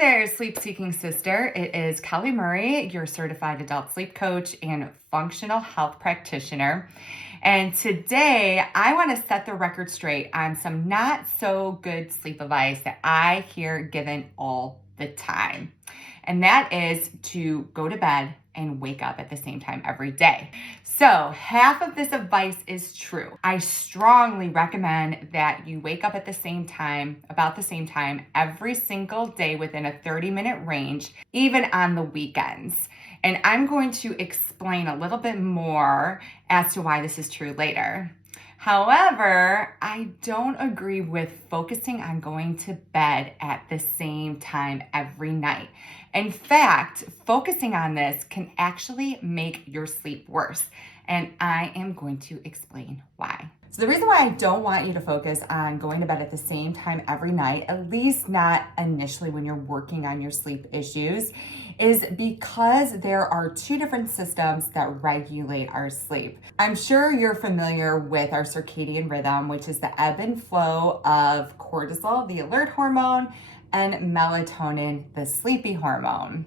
there, sleep seeking sister. It is Kelly Murray, your certified adult sleep coach and functional health practitioner. And today I want to set the record straight on some not so good sleep advice that I hear given all the time. And that is to go to bed and wake up at the same time every day. So half of this advice is true. I strongly recommend that you wake up at the same time, about the same time, every single day within a 30-minute range, even on the weekends. And I'm going to explain a little bit more as to why this is true later. However, I don't agree with focusing on going to bed at the same time every night. In fact, focusing on this can actually make your sleep worse, and I am going to explain why. So the reason why I don't want you to focus on going to bed at the same time every night, at least not initially when you're working on your sleep issues, is because there are two different systems that regulate our sleep. I'm sure you're familiar with our circadian rhythm, which is the ebb and flow of cortisol, the alert hormone, and melatonin, the sleepy hormone.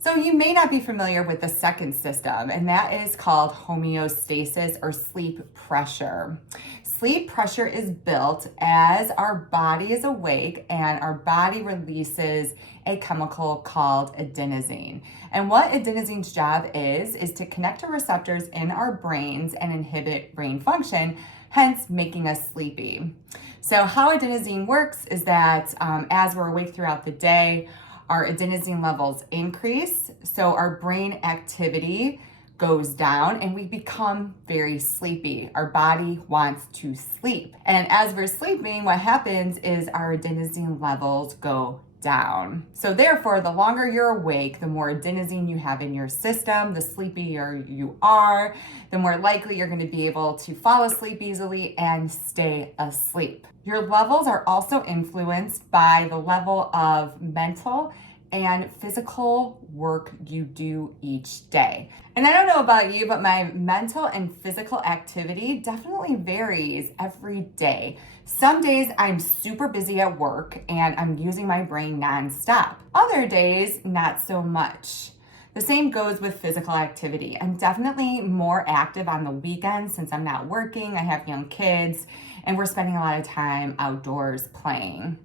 So you may not be familiar with the second system, and that is called homeostasis or sleep pressure. Sleep pressure is built as our body is awake and our body releases a chemical called adenosine. And what adenosine's job is to connect to receptors in our brains and inhibit brain function, hence making us sleepy. So how adenosine works is that as we're awake throughout the day, our adenosine levels increase, so our brain activity goes down and we become very sleepy. Our body wants to sleep. And as we're sleeping, what happens is our adenosine levels go down. So therefore, the longer you're awake, the more adenosine you have in your system, the sleepier you are, the more likely you're going to be able to fall asleep easily and stay asleep. Your levels are also influenced by the level of mental and physical work you do each day. And I don't know about you, but my mental and physical activity definitely varies every day. Some days I'm super busy at work and I'm using my brain nonstop. Other days, not so much. The same goes with physical activity. I'm definitely more active on the weekends since I'm not working, I have young kids, and we're spending a lot of time outdoors playing.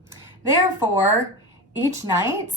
Therefore, each night,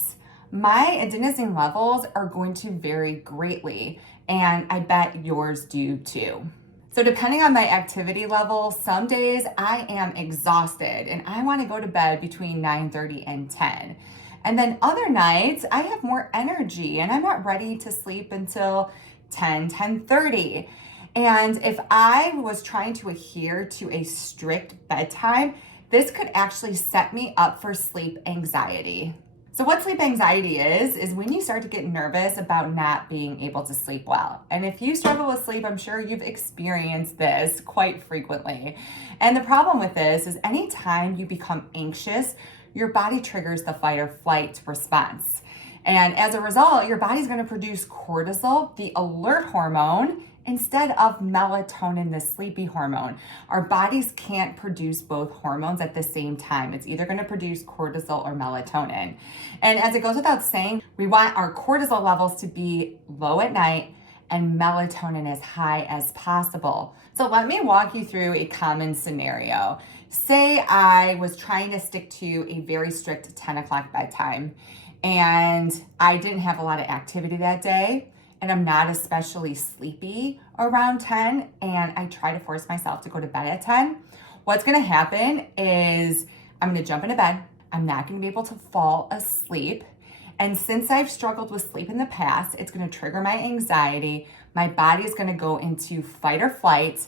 my adenosine levels are going to vary greatly, and I bet yours do too. So depending on my activity level, some days I am exhausted and I want to go to bed between 9:30 and 10. And then other nights I have more energy and I'm not ready to sleep until 10:30. And if I was trying to adhere to a strict bedtime, this could actually set me up for sleep anxiety. So what sleep anxiety is when you start to get nervous about not being able to sleep well. And if you struggle with sleep, I'm sure you've experienced this quite frequently. And the problem with this is anytime you become anxious, your body triggers the fight or flight response. And as a result, your body's going to produce cortisol, the alert hormone, instead of melatonin, the sleepy hormone. Our bodies can't produce both hormones at the same time. It's either going to produce cortisol or melatonin. And as it goes without saying, we want our cortisol levels to be low at night and melatonin as high as possible. So let me walk you through a common scenario. Say I was trying to stick to a very strict 10 o'clock bedtime and I didn't have a lot of activity that day, and I'm not especially sleepy around 10, and I try to force myself to go to bed at 10, what's gonna happen is I'm gonna jump into bed. I'm not gonna be able to fall asleep. And since I've struggled with sleep in the past, it's gonna trigger my anxiety. My body is gonna go into fight or flight,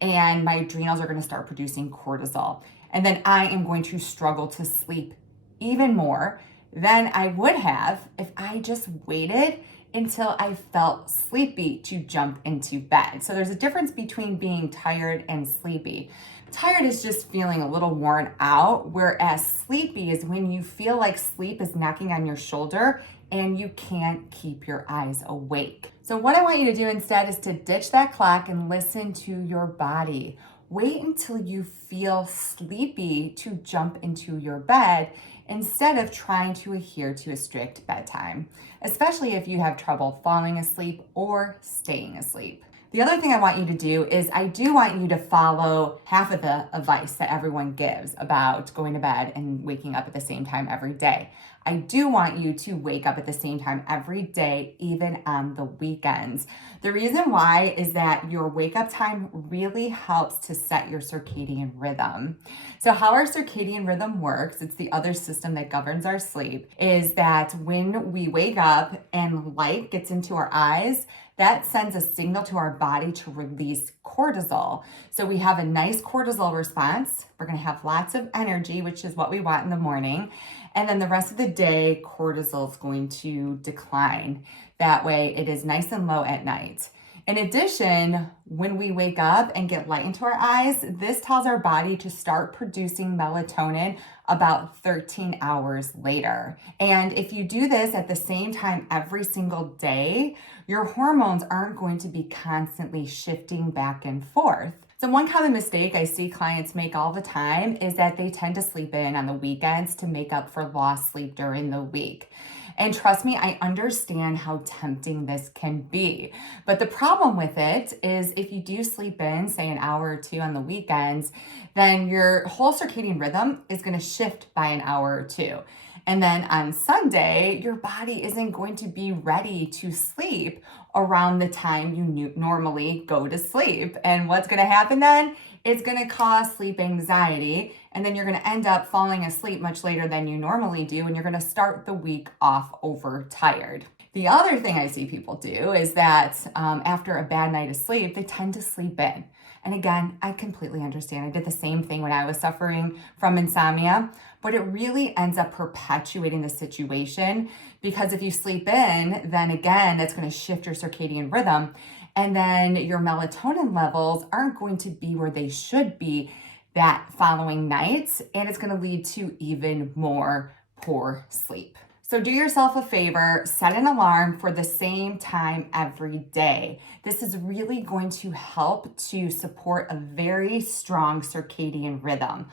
and my adrenals are gonna start producing cortisol. And then I am going to struggle to sleep even more than I would have if I just waited until I felt sleepy to jump into bed. So there's a difference between being tired and sleepy. Tired is just feeling a little worn out, whereas sleepy is when you feel like sleep is knocking on your shoulder and you can't keep your eyes awake. So what I want you to do instead is to ditch that clock and listen to your body. Wait until you feel sleepy to jump into your bed instead of trying to adhere to a strict bedtime, especially if you have trouble falling asleep or staying asleep. The other thing I want you to do is I do want you to follow half of the advice that everyone gives about going to bed and waking up at the same time every day. I do want you to wake up at the same time every day, even on the weekends. The reason why is that your wake up time really helps to set your circadian rhythm. So how our circadian rhythm works, it's the other system that governs our sleep, is that when we wake up and light gets into our eyes, that sends a signal to our body to release cortisol. So we have a nice cortisol response. We're going to have lots of energy, which is what we want in the morning. And then the rest of the day, cortisol is going to decline. That way it is nice and low at night. In addition, when we wake up and get light into our eyes, this tells our body to start producing melatonin about 13 hours later. And if you do this at the same time every single day, your hormones aren't going to be constantly shifting back and forth. So one common mistake I see clients make all the time is that they tend to sleep in on the weekends to make up for lost sleep during the week. And trust me, I understand how tempting this can be. But the problem with it is if you do sleep in, say an hour or two on the weekends, then your whole circadian rhythm is going to shift by an hour or two. And then on Sunday, your body isn't going to be ready to sleep around the time you normally go to sleep. And what's going to happen then? It's going to cause sleep anxiety. And then you're going to end up falling asleep much later than you normally do. And you're going to start the week off overtired. The other thing I see people do is that after a bad night of sleep, they tend to sleep in. And again, I completely understand. I did the same thing when I was suffering from insomnia, but it really ends up perpetuating the situation because if you sleep in, then again, that's going to shift your circadian rhythm. And then your melatonin levels aren't going to be where they should be that following night. And it's going to lead to even more poor sleep. So do yourself a favor, set an alarm for the same time every day. This is really going to help to support a very strong circadian rhythm.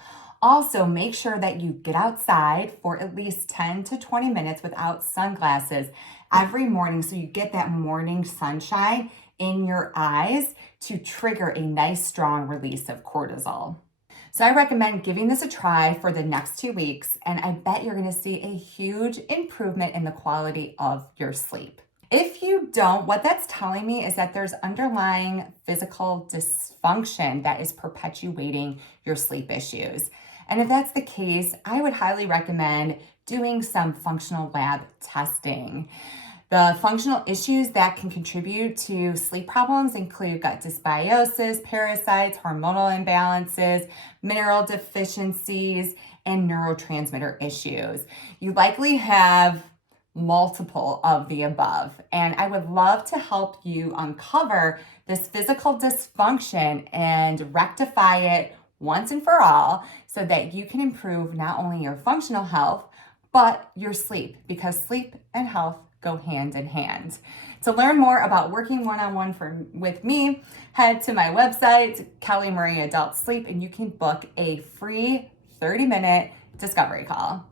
Also, make sure that you get outside for at least 10 to 20 minutes without sunglasses every morning so you get that morning sunshine in your eyes to trigger a nice strong release of cortisol. So I recommend giving this a try for the next 2 weeks, and I bet you're going to see a huge improvement in the quality of your sleep. If you don't, what that's telling me is that there's underlying physical dysfunction that is perpetuating your sleep issues. And if that's the case, I would highly recommend doing some functional lab testing. The functional issues that can contribute to sleep problems include gut dysbiosis, parasites, hormonal imbalances, mineral deficiencies, and neurotransmitter issues. You likely have multiple of the above, and I would love to help you uncover this physical dysfunction and rectify it once and for all so that you can improve not only your functional health, but your sleep, because sleep and health go hand in hand. To learn more about working one-on-one with me, head to my website, Kelly Murray Adult Sleep, and you can book a free 30-minute discovery call.